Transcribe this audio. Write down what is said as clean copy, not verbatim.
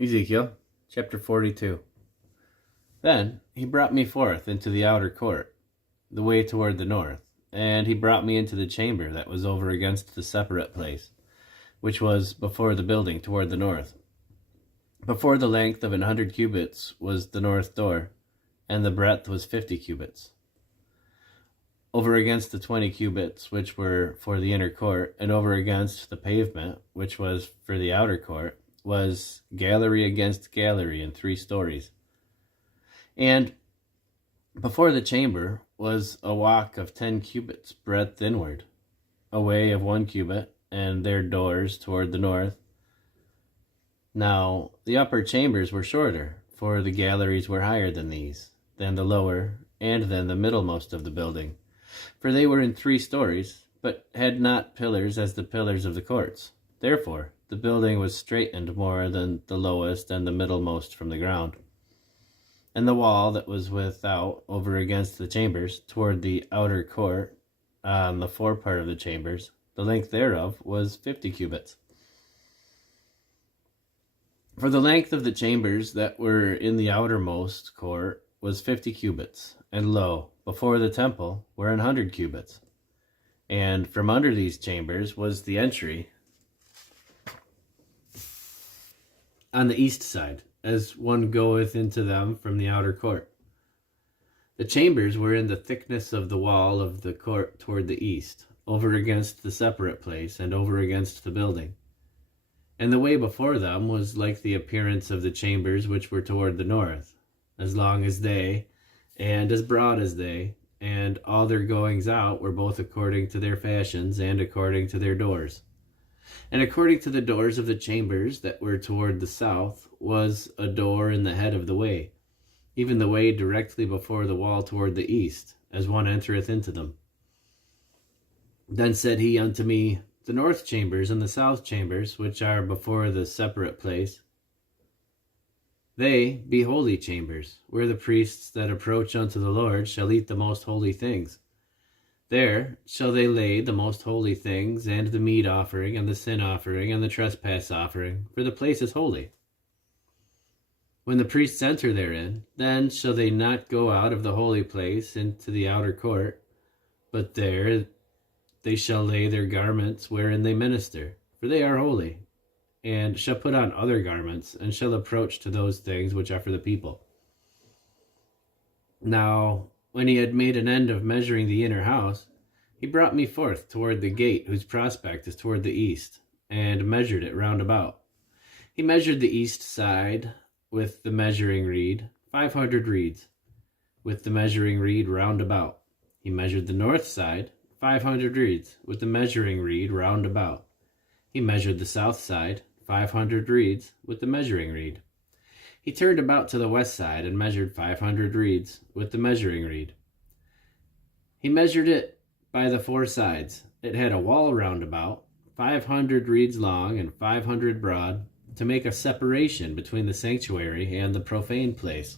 Ezekiel chapter 42. Then he brought me forth into the outer court, the way toward the north, and he brought me into the chamber that was over against the separate place, which was before the building toward the north. Before the length of 100 cubits was the north door, and the breadth was 50 cubits. Over against the 20 cubits, which were for the inner court, and over against the pavement, which was for the outer court, was gallery against gallery in 3 stories. And before the chamber was a walk of 10 cubits breadth inward, a way of 1 cubit, and their doors toward the north. Now the upper chambers were shorter, for the galleries were higher than these, than the lower, and than the middlemost of the building. For they were in 3 stories, but had not pillars as the pillars of the courts. Therefore the building was straitened more than the lowest and the middlemost from the ground. And the wall that was without, over against the chambers, toward the outer court, on the forepart of the chambers, the length thereof was 50 cubits. For the length of the chambers that were in the outermost court was 50 cubits, and lo, before the temple were 100 cubits. And from under these chambers was the entry on the east side, as one goeth into them from the outer court. The chambers were in the thickness of the wall of the court toward the east, over against the separate place, and over against the building. And the way before them was like the appearance of the chambers which were toward the north, as long as they, and as broad as they, and all their goings out were both according to their fashions, and according to their doors. And according to the doors of the chambers that were toward the south was a door in the head of the way, even the way directly before the wall toward the east, as one entereth into them. Then said he unto me, The north chambers and the south chambers, which are before the separate place, they be holy chambers, where the priests that approach unto the Lord shall eat the most holy things. There shall they lay the most holy things, and the meat offering, and the sin offering, and the trespass offering, for the place is holy. When the priests enter therein, then shall they not go out of the holy place into the outer court, but there they shall lay their garments wherein they minister, for they are holy, and shall put on other garments, and shall approach to those things which are for the people. Now, when he had made an end of measuring the inner house, he brought me forth toward the gate whose prospect is toward the east, and measured it round about. He measured the east side with the measuring reed, 500 reeds, with the measuring reed round about. He measured the north side, 500 reeds, with the measuring reed round about. He measured the south side, 500 reeds, with the measuring reed. He turned about to the west side and measured 500 reeds with the measuring reed. He measured it by the 4 sides. It had a wall round about, 500 reeds long and 500 broad, to make a separation between the sanctuary and the profane place.